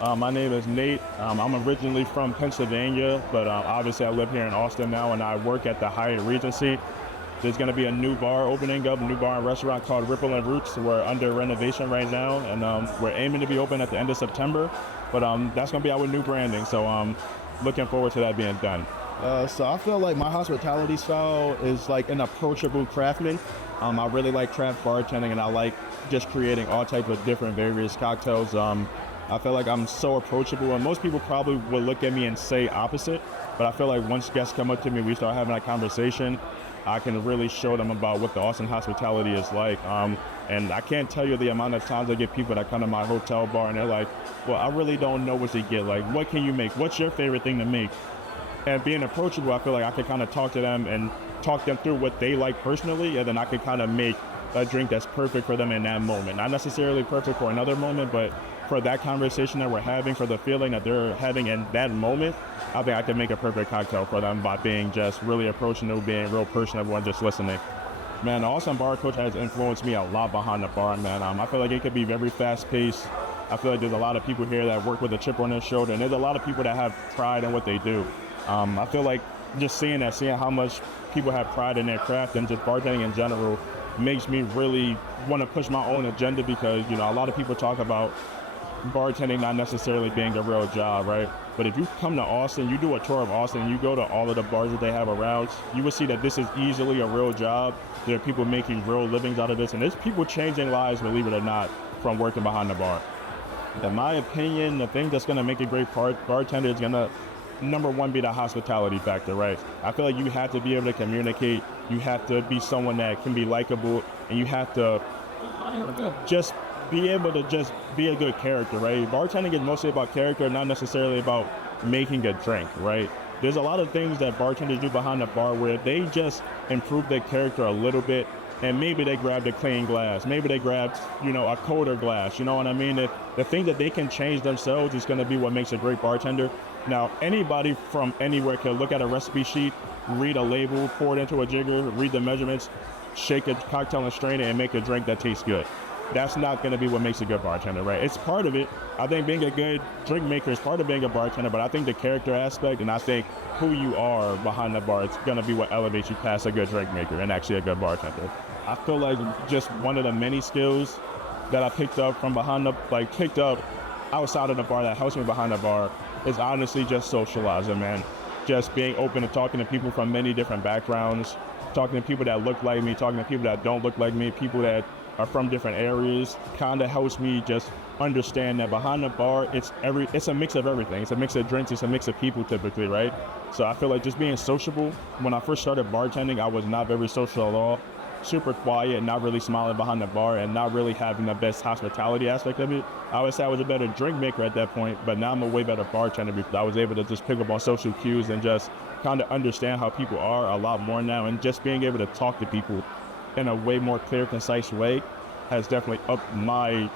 My name is Nate. I'm originally from Pennsylvania, but obviously I live here in Austin now, and I work at the Hyatt Regency. There's going to be a new bar opening up, a new bar and restaurant called Ripple and Roots. We're under renovation right now, and we're aiming to be open at the end of September. But that's going to be our new branding, so looking forward to that being done. So I feel like my hospitality style is like an approachable craftsman. I really like craft bartending, and I like just creating all types of different various cocktails. I feel like I'm so approachable, and most people probably will look at me and say opposite, but I feel like once guests come up to me, we start having a conversation, I can really show them about what the Austin hospitality is like. And I can't tell you the amount of times I get people that come to my hotel bar and they're like, well, I really don't know what to get. Like, what can you make? What's your favorite thing to make? And being approachable, I feel like I can kind of talk to them and talk them through what they like personally, and then I can kind of make a drink that's perfect for them in that moment. Not necessarily perfect for another moment, but for that conversation that we're having, for the feeling that they're having in that moment, I think I can make a perfect cocktail for them by being just really approachable, being real personable, and just listening. Man, the Austin bar coach has influenced me a lot behind the bar, man. I feel like it could be very fast-paced. I feel like there's a lot of people here that work with a chip on their shoulder, and there's a lot of people that have pride in what they do. I feel like just seeing how much people have pride in their craft and just bartending in general makes me really want to push my own agenda, because, you know, a lot of people talk about bartending not necessarily being a real job, right? But if you come to Austin, you do a tour of Austin, and you go to all of the bars that they have around, you will see that this is easily a real job. There are people making real livings out of this, and there's people changing lives, believe it or not, from working behind the bar. In my opinion, the thing that's going to make a great bartender is going to, number one, be the hospitality factor, right? I feel like you have to be able to communicate, you have to be someone that can be likable, and you have to just be able to just be a good character, right? Bartending is mostly about character, not necessarily about making a drink, right? There's a lot of things that bartenders do behind the bar where they just improve their character a little bit, and maybe they grabbed a clean glass, maybe they grabbed, you know, a colder glass, you know what I mean? The thing that they can change themselves is gonna be what makes a great bartender. Now, anybody from anywhere can look at a recipe sheet, read a label, pour it into a jigger, read the measurements, shake a cocktail and strain it, and make a drink that tastes good. That's not going to be what makes a good bartender, right? It's part of it. I think being a good drink maker is part of being a bartender, but I think the character aspect, and I think who you are behind the bar, it's going to be what elevates you past a good drink maker and actually a good bartender. I feel like just one of the many skills that I picked up from picked up outside of the bar that helps me behind the bar is honestly just socializing, man. Just being open to talking to people from many different backgrounds, talking to people that look like me, talking to people that don't look like me, people that are from different areas, kind of helps me just understand that behind the bar, it's a mix of everything. It's a mix of drinks, it's a mix of people typically, right? So I feel like just being sociable. When I first started bartending, I was not very social at all. Super quiet, not really smiling behind the bar, and not really having the best hospitality aspect of it. I would say I was a better drink maker at that point, but now I'm a way better bartender because I was able to just pick up on social cues and just kind of understand how people are a lot more now, and just being able to talk to people in a way more clear, concise way has definitely upped my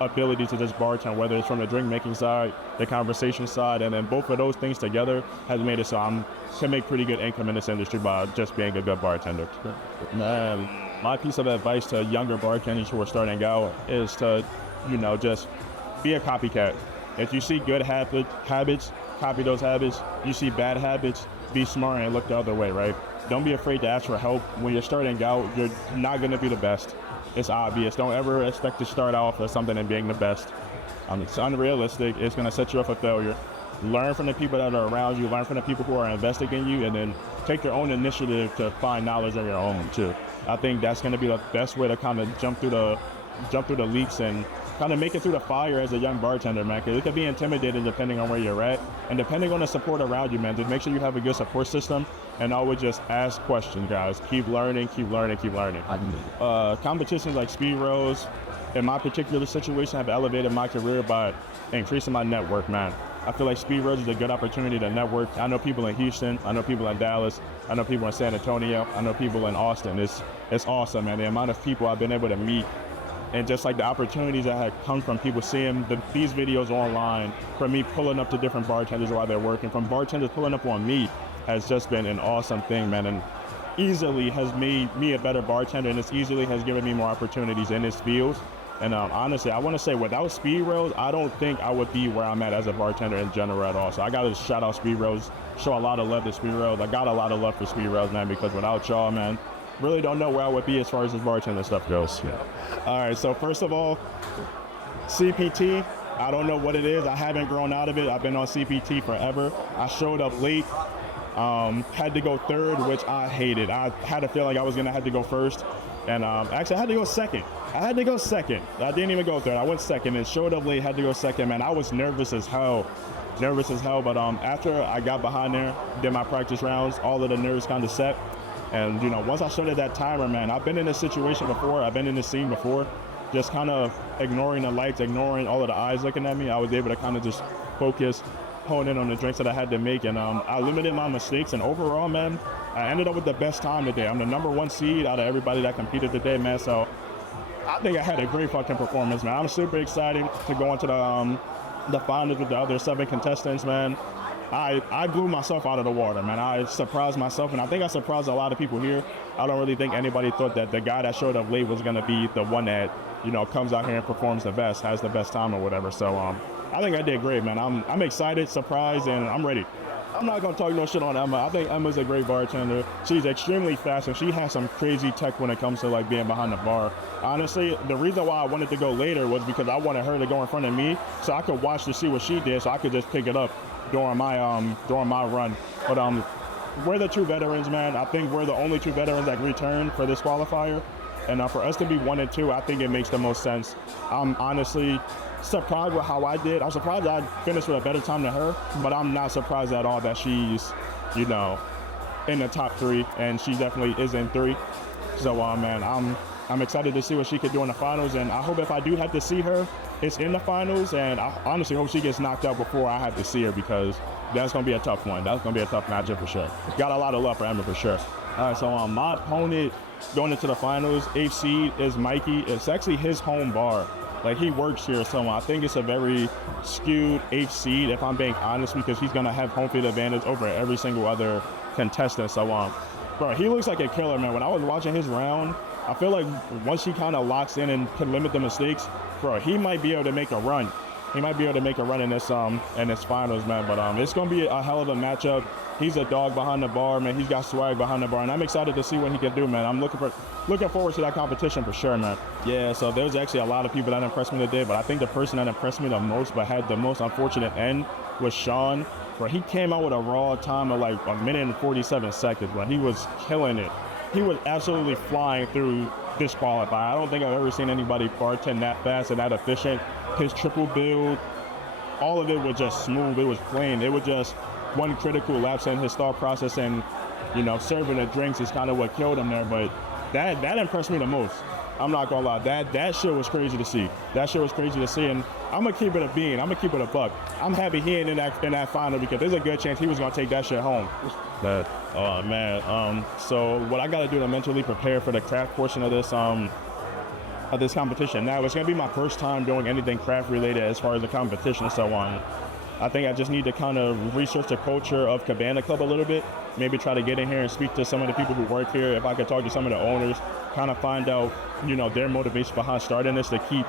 ability to just bartend, whether it's from the drink making side, the conversation side, and then both of those things together has made it so I can make pretty good income in this industry by just being a good bartender. Man, my piece of advice to younger bartenders who are starting out is to, you know, just be a copycat. If you see good habits, copy those habits. You see bad habits, be smart and look the other way, right? Don't be afraid to ask for help. When you're starting out, you're not going to be the best. It's obvious. Don't ever expect to start off as something and being the best. It's unrealistic. It's going to set you up for failure. Learn from the people that are around you. Learn from the people who are investing in you, and then take your own initiative to find knowledge on your own too. I think that's going to be the best way to kind of jump through the leaks and kind of make it through the fire as a young bartender, man. Because it can be intimidating depending on where you're at, and depending on the support around you, man. Just make sure you have a good support system, and always just ask questions, guys. Keep learning, keep learning, keep learning. Competitions like SpeedRailz, in my particular situation, have elevated my career by increasing my network, man. I feel like SpeedRailz is a good opportunity to network. I know people in Houston, I know people in Dallas, I know people in San Antonio, I know people in Austin. It's awesome, man. The amount of people I've been able to meet, and just like the opportunities that have come from people seeing these videos online, from me pulling up to different bartenders while they're working, from bartenders pulling up on me, has just been an awesome thing, man. And easily has made me a better bartender, and it's easily has given me more opportunities in this field. And honestly, I want to say without SpeedRailz, I don't think I would be where I'm at as a bartender in general at all. So I got to shout out SpeedRailz, show a lot of love to SpeedRailz. I got a lot of love for SpeedRailz, man, because without y'all, man, really don't know where I would be as far as this bartender stuff goes. Yeah. All right, so first of all, CPT, I don't know what it is. I haven't grown out of it. I've been on CPT forever. I showed up late, had to go third, which I hated. I had a feeling like I was gonna have to go first. And actually I had to go second. I didn't even go third. I went second and showed up late, had to go second, man. I was nervous as hell. But after I got behind there, did my practice rounds, all of the nerves kind of set. And, you know, once I started that timer, man, I've been in this situation before. I've been in this scene before. Just kind of ignoring the lights, ignoring all of the eyes looking at me. I was able to kind of just focus, hone in on the drinks that I had to make. And I limited my mistakes. And overall, man, I ended up with the best time today. I'm the #1 seed out of everybody that competed today, man. So I think I had a great fucking performance, man. I'm super excited to go into the finals with the other 7 contestants, man. I blew myself out of the water, man. I surprised myself, and I think I surprised a lot of people here. I don't really think anybody thought that the guy that showed up late was gonna be the one that, you know, comes out here and performs the best, has the best time or whatever. So I think I did great, man. I'm excited, surprised, and I'm ready. I'm not gonna talk no shit on Emma. I think Emma's a great bartender. She's extremely fast, and she has some crazy tech when it comes to like being behind the bar. Honestly, the reason why I wanted to go later was because I wanted her to go in front of me, so I could watch to see what she did, so I could just pick it up during my run. But we're the 2 veterans, man. I think we're the only 2 veterans that returned for this qualifier, and for us to be 1 and 2, I think it makes the most sense. I'm honestly surprised with how I did. I'm surprised I finished with a better time than her, but I'm not surprised at all that she's, you know, in the top 3, and she definitely is in 3. So man, I'm excited to see what she could do in the finals, and I hope if I do have to see her, it's in the finals, and I honestly hope she gets knocked out before I have to see her, because that's gonna be a tough one. That's gonna be a tough matchup for sure. Got a lot of love for Emma for sure. All right, so my opponent going into the finals, 8th seed, is Mikey. It's actually his home bar. Like, he works here, so I think it's a very skewed 8th seed, if I'm being honest, because he's gonna have home field advantage over every single other contestant. So bro, he looks like a killer, man. When I was watching his round, I feel like once he kind of locks in and can limit the mistakes, bro, he might be able to make a run. He might be able to make a run in this finals, man. But it's gonna be a hell of a matchup. He's a dog behind the bar, man. He's got swag behind the bar, and I'm excited to see what he can do, man. I'm looking forward to that competition for sure, man. Yeah, so there's actually a lot of people that impressed me today, but I think the person that impressed me the most but had the most unfortunate end was Sean. Bro, he came out with a raw time of like 1 minute and 47 seconds, bro. He was killing it. He was absolutely flying through this qualifier. I don't think I've ever seen anybody bartend that fast and that efficient. His triple build, all of it was just smooth. It was clean. It was just one critical lapse in his thought process, and, you know, serving the drinks is kind of what killed him there. But that impressed me the most. I'm not gonna lie, that shit was crazy to see. That shit was crazy to see, and I'm gonna keep it a bean. I'm gonna keep it a buck. I'm happy he ain't in that final, because there's a good chance he was gonna take that shit home. But oh man, so what I gotta do to mentally prepare for the craft portion of this competition. Now, it's gonna be my first time doing anything craft related as far as the competition, so I think I just need to kind of research the culture of Cabana Club a little bit. Maybe try to get in here and speak to some of the people who work here. If I could talk to some of the owners, kind of find out, you know, their motivation behind starting this, to keep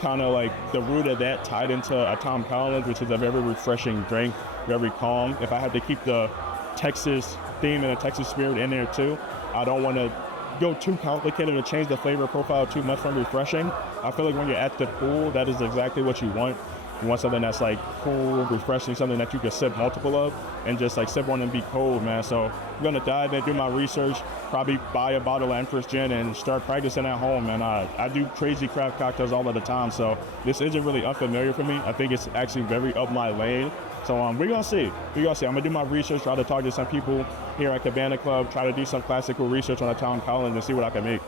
kind of like the root of that tied into a Tom Collins, which is a very refreshing drink, very calm. If I had to keep the Texas theme and the Texas spirit in there too, I don't want to go too complicated or change the flavor profile too much from refreshing. I feel like when you're at the pool, that is exactly what you want. You want something that's like cool, refreshing, something that you can sip multiple of, and just like sip one and be cold, man. So I'm gonna dive in, do my research, probably buy a bottle of Empress Gin and start practicing at home, man. I do crazy craft cocktails all of the time, so this isn't really unfamiliar for me. I think it's actually very up my lane. So we're gonna see. I'm gonna do my research, try to talk to some people here at Cabana Club, try to do some classical research on the Tom Collins and see what I can make.